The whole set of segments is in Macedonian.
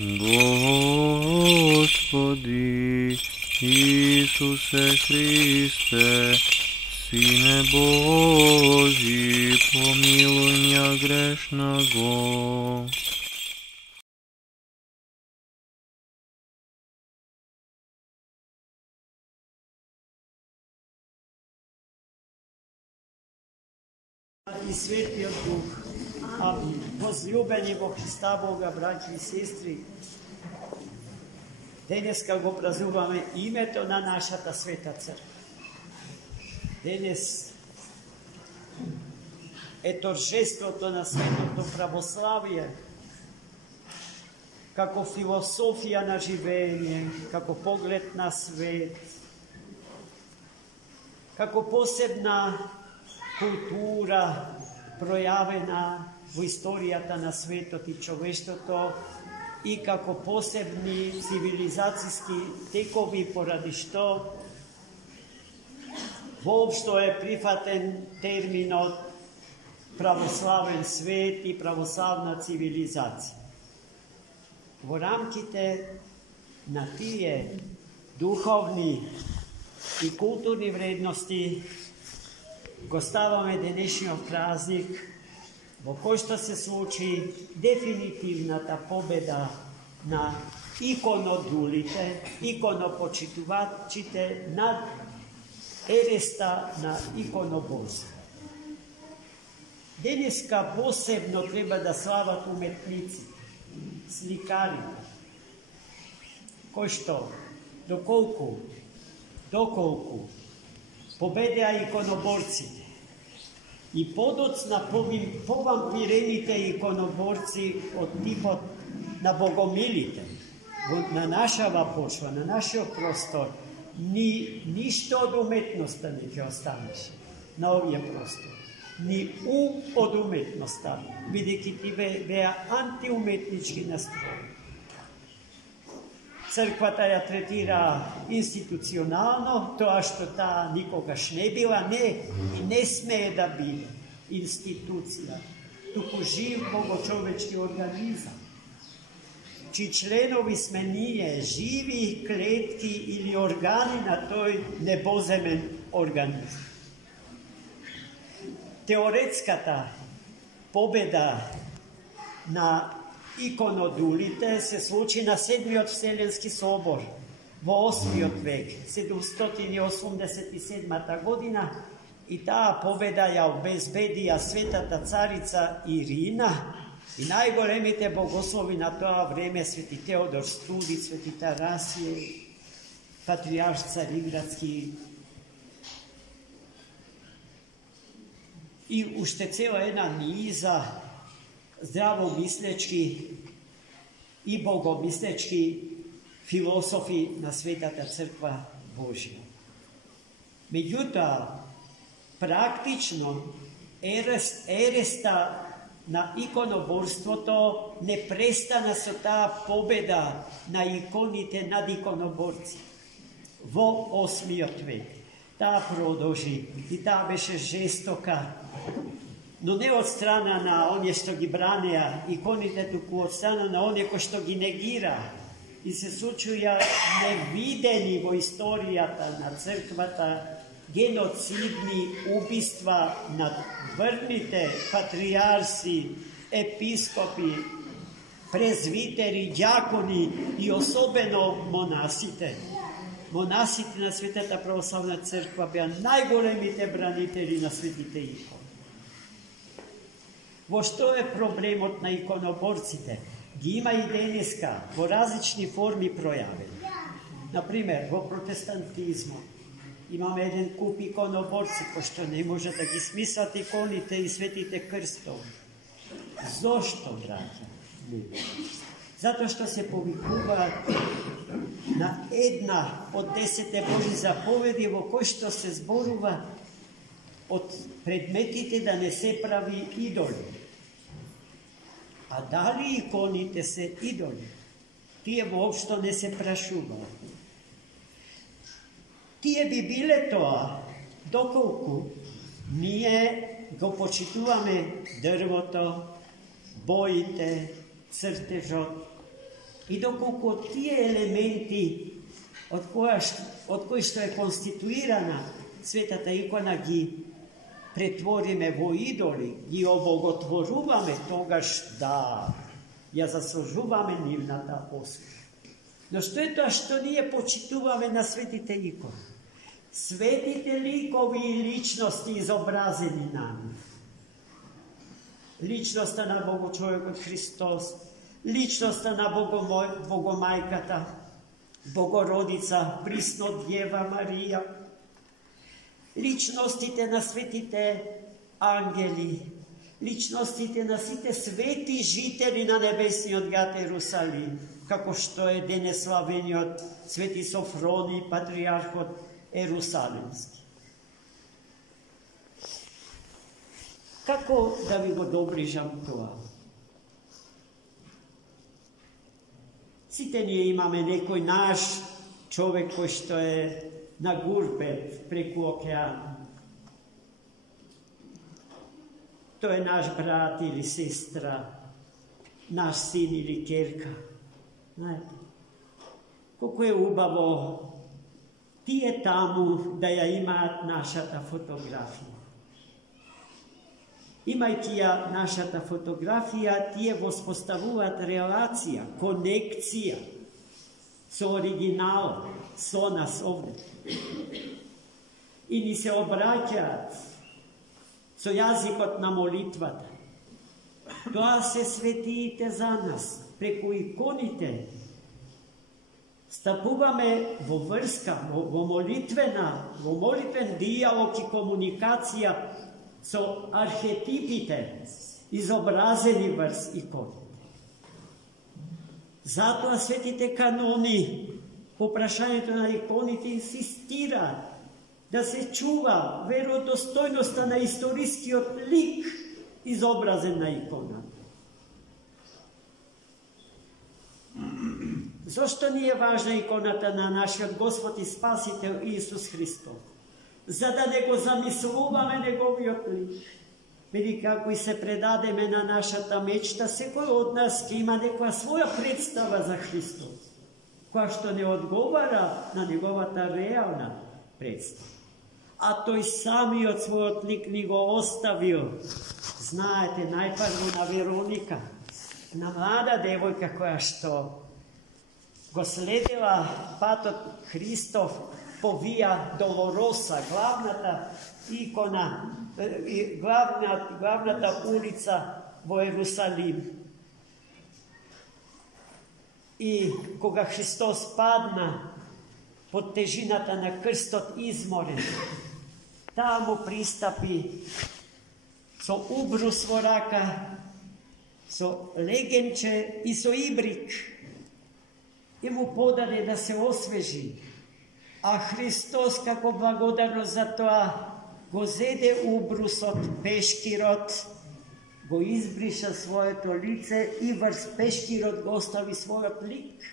Господи Исусе Христе, Сине Божий, помилуй меня грешного. И Светиот Дух. Амин. Возлюбени во Христа Бога, браќи и сестри, денеска го празнуваме името на нашата света црква. Денес е торжеството на светото православие, како философија на живење, како поглед на свет, како посебна култура пројавена во историјата на светот и човештвото и како посебни цивилизацијски текови, поради што воопшто е прифатен терминот православен свет и православна цивилизација. Во рамките на тие духовни и културни вредности го ставаме денешниот празник во кој што се случи дефинитивната победа на иконодулите, иконопочитувачите над ереста на иконоборство. Денеска посебно треба да слават уметници, сликарите, кои што доколку победеа иконоборците и подоцна повампирените иконоборци од типот на богомилите на нашава почва, на нашиот простор, ништо од уметноста не ќе останеше на овие простор. Ни од уметноста, бидејќи тие беа антиуметнички настроени. Црквата ја третира институционално, тоа што таа никогаш не била, и не смее да биде институција, туку жив богочовечки организам, чии членови сме ние, живи клетки или органи на тој небоземен организм. Теоретската победа на иконодулите се случи на 7-миот Вселенски собор во 8-миот век, 787 година, и таа победа ја обезбедија светата царица Ирина и најголемите богослови на тоа време, свети Теодор Студи, свети Тарасије, патриарх Цариградски и уште цела една низа здравомислечки и богомислечки философи на Светата Црква Божја. Меѓутоа, практично ереста на иконоборството не престана со таа победа на иконите над иконоборци во 8-миот век. Таа продолжи и таа беше жестока, но не од страна на оние што ги бранеа иконите, туку од страна на оние кои што ги негира и се случуја невидени во историјата на црквата геноцидни убиства над врвните патриарси, епископи, презвитери, ѓакони и особено монасите. Монасите на Светата православна црква беа најголемите бранители на светите икони. Во што е проблемот на иконоборците? Ги има и денеска во различни форми пројавени. Например, во протестантизмот имаме еден куп иконоборци кои што не може да ги смислат иконите и светите крстови. Зошто, браќа? Затоа што се повикуваат на една од 10 Божи заповеди во кои што се зборува од предметите да не се прави идоли. А дали иконите се идоли? Тие воопшто не се прашуваат. Тие би биле тоа, доколку ние го почитуваме дрвото, боите, цртежот, И доколко тие елементи од кои што е конституирана светата икона ги претвориме во идоли, ги обоготворуваме, тогаш да, ја заслужуваме нивната осуда. Но што е тоа што ние почитуваме на светите икони? Светите ликови и личности изобразени на нив. Личноста на Богочовекот Христос, личноста на Богомајката, Богородица, Присно Дева Марија, личностите на светите ангели, личностите на сите свети жители на небесниот град Ерусалим, како што е денес славениот Свети Софрони, патриархот Ерусалимски. Како да ви го доближам тоа? Сите ние имаме некој наш човек кој што е на гурбет преку океан. Тој е наш брат или сестра, наш син или ќерка. Знаете, колку е убаво тие таму да ја имаат нашата фотографија. Имајќи ја нашата фотографија, тие воспоставуваат релација, конекција со оригиналот, со нас овде. И ни се обраќаат со јазикот на молитвата. Тоа се светиите за нас. Преку иконите стапуваме во врска, во молитвен диалог и комуникација со архетипите изобразени врз иконите. Затоа светите канони по прашањето на иконите инсистираат да се чува веродостојноста на историскиот лик изобразен на иконата. Зошто ни е важна иконата на нашиот Господ и Спасител Исус Христос? За да не го замислуваме неговиот лик. Бидејќи ако и се предадеме на нашата мечта, секој од нас ќе има некоја своја представа за Христос, која што не одговара на неговата реална представа. А тој самиот својот лик ни го оставил. Знаете, најпрво на Вероника, на млада девојка која што го следила патот Христов по Вија Долороса, главната икона, главната улица во Ерусалим. И кога Христос падна под тежината на крстот изморен, таа му пристапи со убрус во рака, со легенче и со ибрик, и му подаде да се освежи. А Христос, како благодарност за тоа, го зеде убрусот, пешкирот, го избриша своето лице и врз пешкирот го остави својот лик.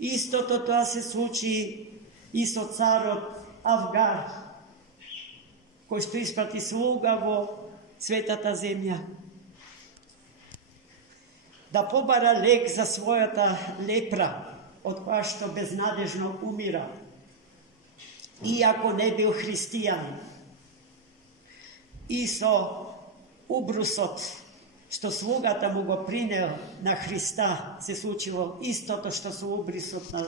Истото тоа се случи и со царот Авгар, кој што испрати слуга во светата земја да побара лек за својата лепра, од која што безнадежно умира, иако не бил христијанин. И со убрусот што слугата му го принел на Христа, се случило истото што со убрусот на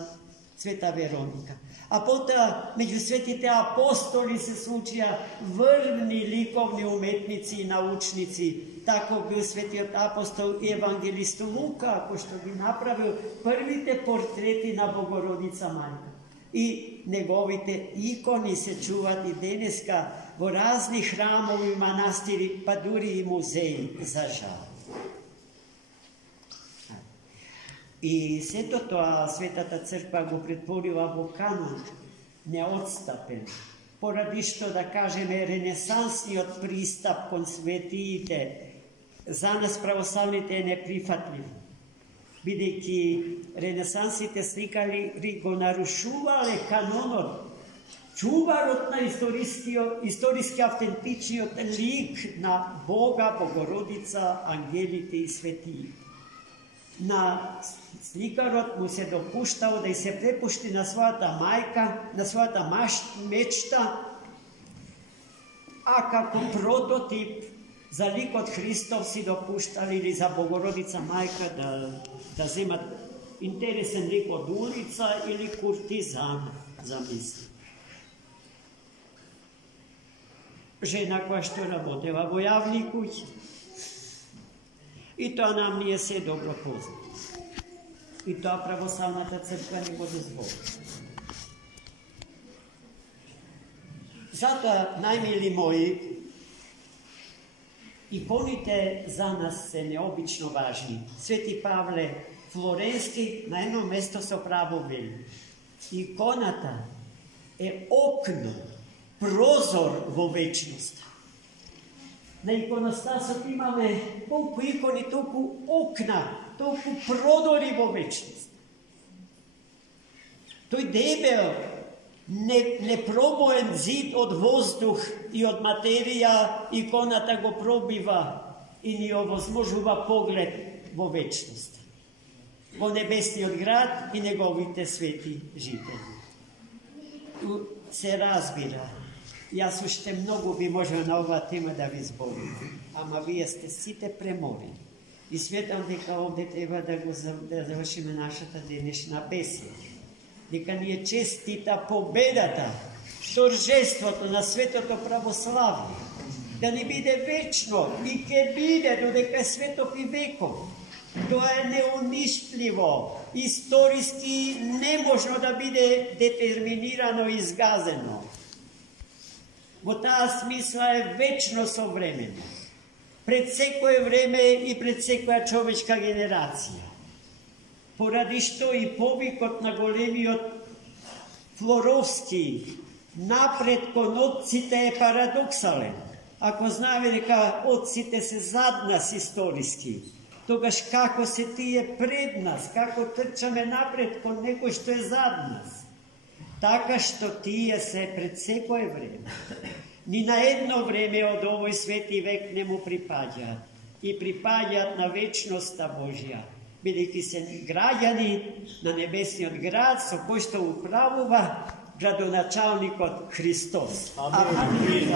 света Вероника. А потоа, меѓу светите апостоли се случија врвни ликовни уметници и научници. Тако бил светиот апостол и евангелист Лука, кој што ги направил првите портрети на Богородица Мајка. И неговите икони се чуваат и денеска во разни храмови, манастири, па дури и музеи, за жал. И сето тоа Светата Црква го претворила во канон неотстапен, поради што, да кажеме, ренесансниот пристап кон светиите за нас православните е неприфатлив, бидејќи ренесансите сликали го нарушувале канонот, чуварот на историски автентичниот лик на Бога, Богородица, ангелите и светиите. на сликарот му се допуштало да се препушти на својата мајка, на својата мечта, а како прототип за ликот Христов си допуштали или за Богородица мајка да земат интересен лик од улица или куртизан, замисли. Жена која што работела во јавни куќи. И тоа нам ние се добро познато. И тоа православната црква не го дозволи. Затоа, најмили мои, иконите за нас се необично важни. Свети Павле Флоренски на едно место со право вели: иконата е окно, прозор во вечноста. На иконостасот имаме колку икони, толку окна, толку продори во вечност. Тој дебел, непробоен зид од воздух и од материја, иконата го пробива и ни овозможува поглед во вечност, во небесниот град и неговите свети жители. Се разбира, јас уште многу би можел на оваа тема да ви зборам, ама вие сте сите преморени. И сметам дека овде треба да завршиме нашата денешна беседа. Дека ни е честита победата, торжеството на светото православие, да ни биде вечно и ќе биде додека е светов и веков. Тоа е неуништливо, историски неможно да биде детерминирано и изгазено. Во таа смисла е вечно современо, пред секое време и пред секоја човечка генерација. Поради што и повикот на големиот Флоровски напред кон отците е парадоксален. Ако знаеме дека отците се зад нас историски, тогаш како се тие пред нас, како трчаме напред кон некој што е зад нас, така што тие се пред секое време. Ни на едно време од овој свети век не му припаѓаат и припаѓаат на вечноста Божја, бидејќи се граѓани на небесниот град со кој што управува градоначалникот Христос. Амин.